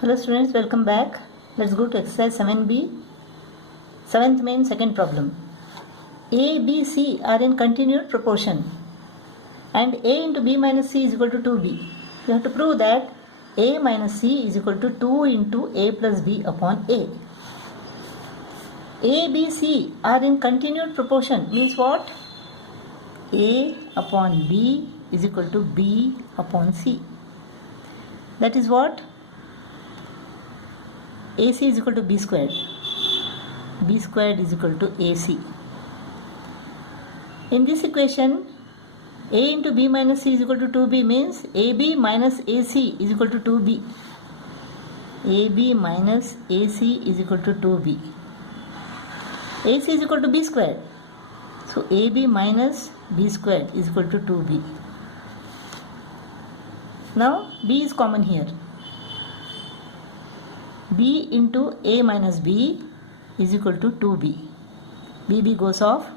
Hello students, welcome back. Let's go to exercise 7b, 7th main second problem. A, B, C are in continued proportion and A into B minus C is equal to 2B. You have to prove that A minus C is equal to 2 into A plus B upon A. A, B, C are in continued proportion means what? A upon B is equal to B upon C. That is what? AC is equal to B squared. B squared is equal to AC. In this equation, A into B minus C is equal to 2B means AB minus AC is equal to 2B. AB minus AC is equal to 2B. AC is equal to B squared. So AB minus B squared is equal to 2B. Now B is common here. B into A minus B is equal to 2B. BB goes off.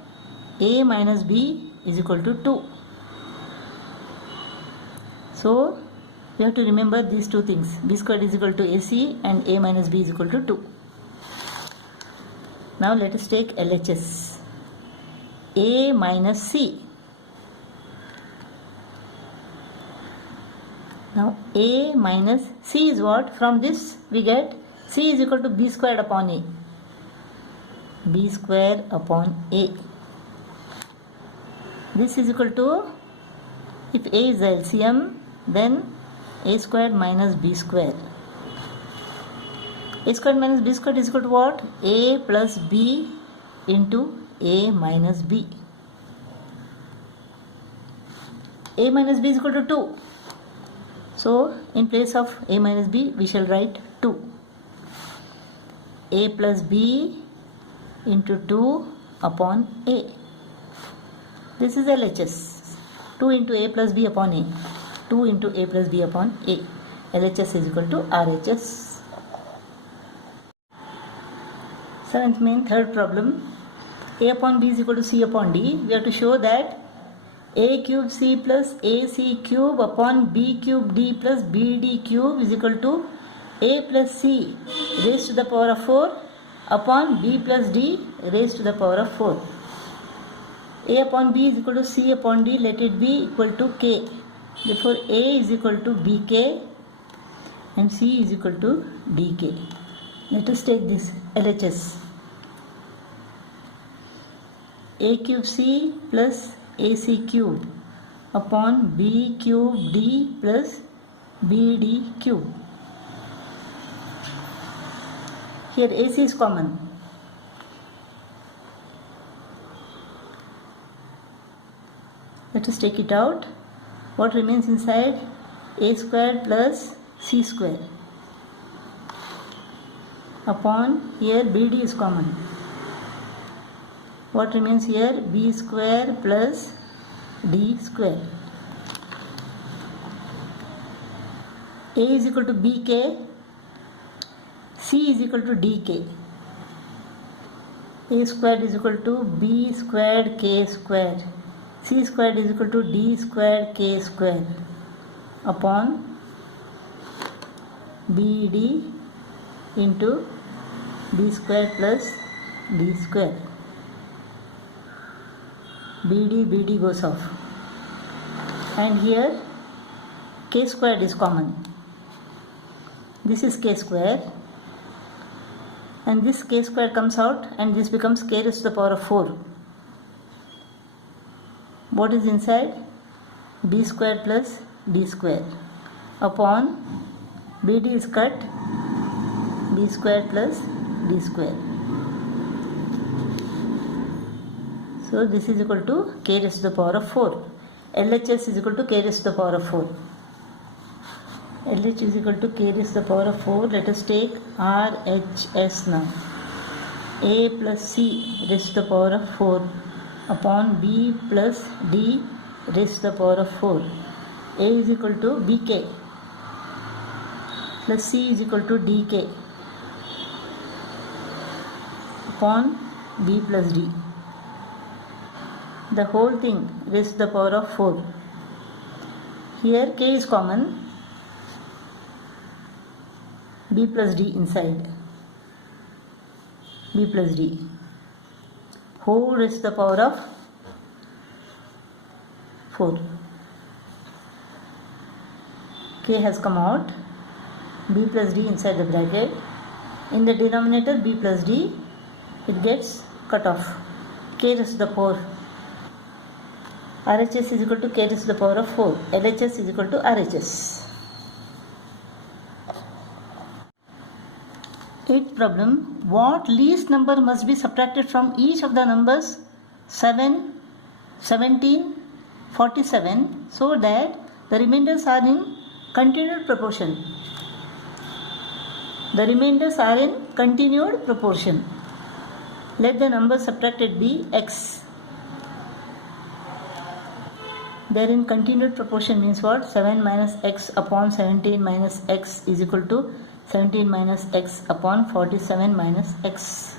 A minus B is equal to 2. So you have to remember these two things. B squared is equal to AC and A minus B is equal to 2. Now let us take LHS. A minus C. Now A minus C is what? From this we get C is equal to B squared upon A. B square upon A. This is equal to, if A is the LCM, then A squared minus B square. A squared minus B squared is equal to what? A plus B into A minus B. A minus B is equal to 2. So in place of A minus B we shall write 2. A plus B into 2 upon A. This is LHS. 2 into A plus B upon A. 2 into A plus B upon A. LHS is equal to RHS. 7th main third problem. A upon B is equal to C upon D. We have to show that A cube C plus AC cube upon B cube D plus BD cube is equal to A plus C raised to the power of 4 upon B plus D raised to the power of 4. A upon B is equal to C upon D, let it be equal to K. Therefore A is equal to BK and C is equal to DK. Let us take this LHS. A cube C plus AC cube upon B cube D plus BD cube. Here AC is common. Let us take it out. What remains inside? A squared plus C squared upon, here BD is common. What remains here? B square plus D square. A is equal to BK. C is equal to DK. A squared is equal to B squared K squared. C squared is equal to D squared K squared upon BD into B squared plus D squared. BD goes off. And here K squared is common. This is K square. And this K square comes out and this becomes K raised to the power of 4. What is inside? B square plus D square upon BD is cut, B square plus D square. So this is equal to K raised to the power of 4. LHS is equal to K raised to the power of 4. LH is equal to K raised to the power of 4. Let us take RHS now. A plus C raised to the power of 4 upon B plus D raised to the power of 4. A is equal to BK plus C is equal to DK upon B plus D. The whole thing raised to the power of 4. Here K is common. b plus d inside, b plus d whole raised to the power of 4. K has come out, b plus d inside the bracket. In the denominator b plus d, it gets cut off. K raised to the power, RHS is equal to K raised to the power of 4. LHS is equal to RHS. 8th problem, what least number must be subtracted from each of the numbers 7, 17, 47 so that the remainders are in continued proportion. The remainders are in continued proportion. Let the number subtracted be x. They are in continued proportion means what? 7 minus x upon 17 minus x is equal to 17 minus x upon 47 minus x.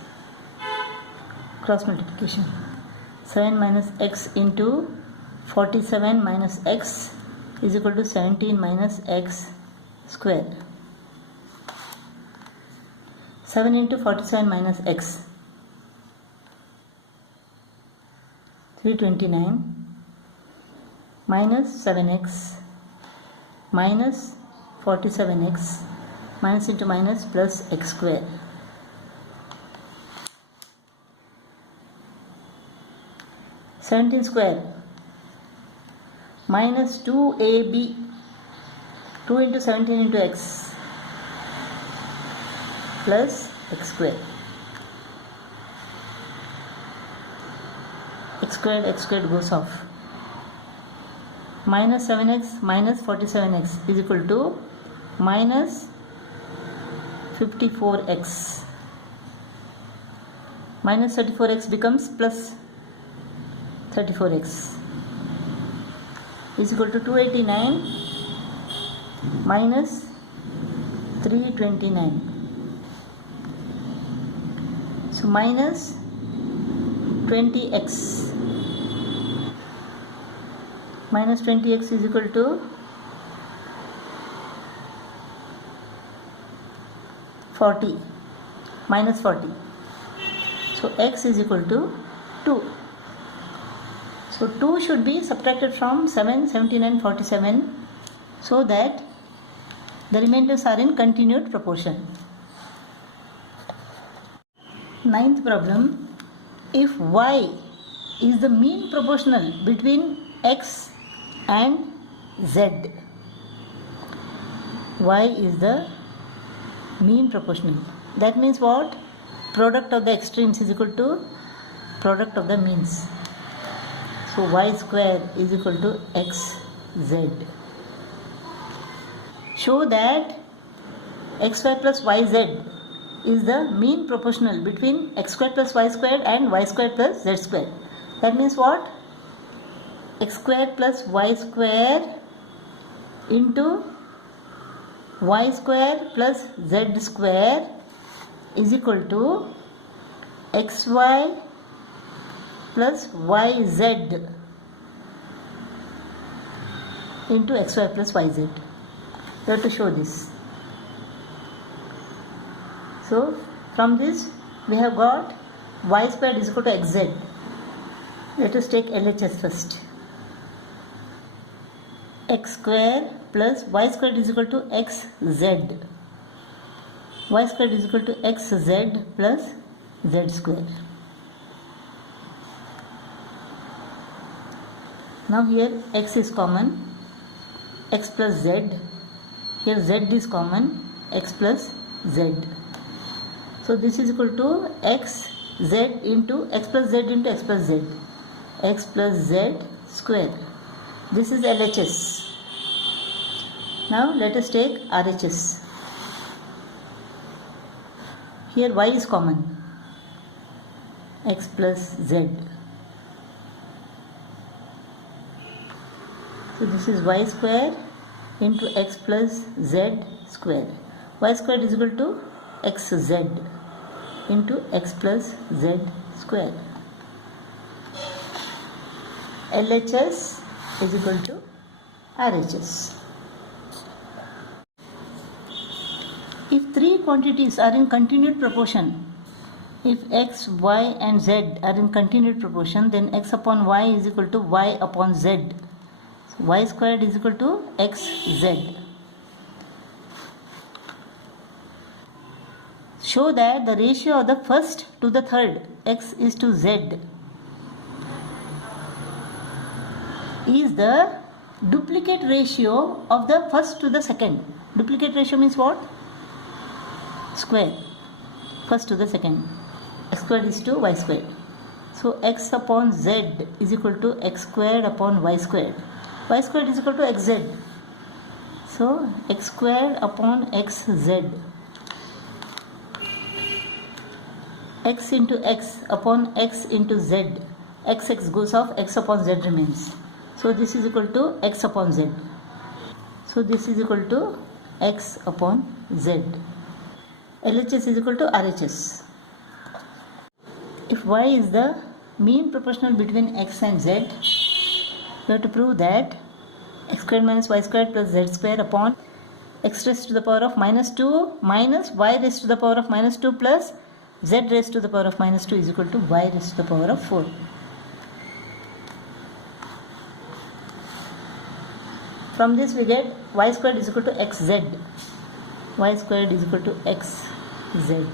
Cross multiplication. 7 minus x into 47 minus x is equal to 17 minus x square. 7 into 47 minus x, 329 minus 7x minus 47x minus into minus plus x square. 17 square minus 2ab, 2 into 17 into x plus x square. X squared goes off. Minus 7x minus 47x is equal to minus 54x. Minus 34x becomes plus 34x is equal to 289 minus 329. So minus 20x. Minus 20x is equal to 40. Minus 40. So x is equal to 2. So 2 should be subtracted from 7, 17 and 47 so that the remainders are in continued proportion. 9th problem, if y is the mean proportional between x and z, y is the mean proportional. That means what? Product of the extremes is equal to product of the means. So y square is equal to xz. Show that x square plus yz is the mean proportional between x square plus y square and y square plus z square. That means what? X square plus y square into y square plus z square is equal to xy plus yz into xy plus yz. We have to show this. So from this we have got y squared is equal to xz. Let us take LHS first. X square plus y squared is equal to xz. Y squared is equal to xz plus z square. Now here x is common, x plus z. Here z is common, x plus z. So this is equal to x z into x plus z into x plus z. X plus z square. This is LHS. Now let us take RHS. Here y is common, x plus z. So this is y square into x plus z square. Y square is equal to xz into x plus z square. LHS is equal to RHS. If three quantities are in continued proportion, if x, y and z are in continued proportion, then x upon y is equal to y upon z. So y squared is equal to xz. Show that the ratio of the first to the third, x is to z, is the duplicate ratio of the first to the second. Duplicate ratio means what? Square. First to the second. X squared is to y squared. So x upon z is equal to x squared upon y squared. Y squared is equal to xz. So x squared upon xz. X into x upon x into z. X goes off, x upon z remains. So this is equal to x upon z. So this is equal to x upon z. LHS is equal to RHS. If y is the mean proportional between x and z, we have to prove that x squared minus y squared plus z squared upon x raised to the power of minus 2 minus y raised to the power of minus 2 plus z raised to the power of minus 2 is equal to y raised to the power of 4. From this we get y squared is equal to xz. Y squared is equal to xz.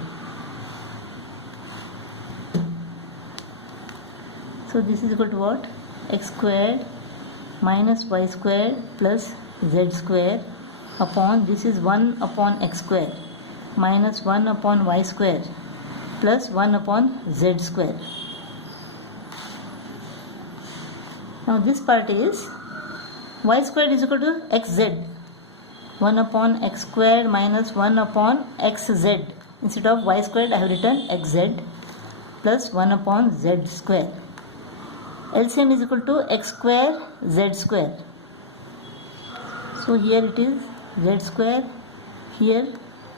So this is equal to what? X squared minus y squared plus z square upon, this is 1 upon x square minus 1 upon y square plus 1 upon z square. Now this part is y squared is equal to xz. 1 upon x squared minus 1 upon xz. Instead of y squared I have written xz plus 1 upon z square. LCM is equal to x square z square. So here it is z square, here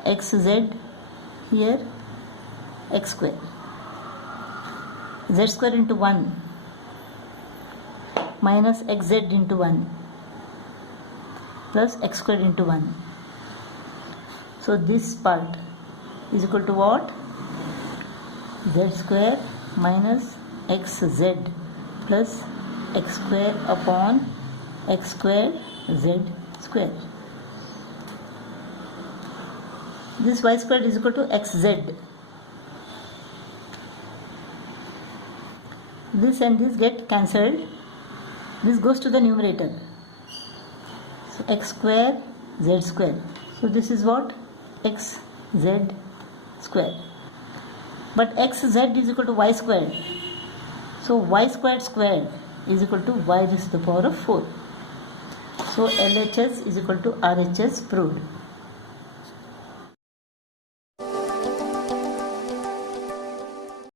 xz, here x square. Z square into 1 minus xz into 1 plus x squared into 1. So this part is equal to what? Z square minus xz plus x square upon x square z square. This y squared is equal to xz. This and this get cancelled. This goes to the numerator. So x square z square. So this is what? X z square. But xz is equal to y squared. So y squared squared is equal to y raised to the power of 4. So LHS is equal to RHS proved.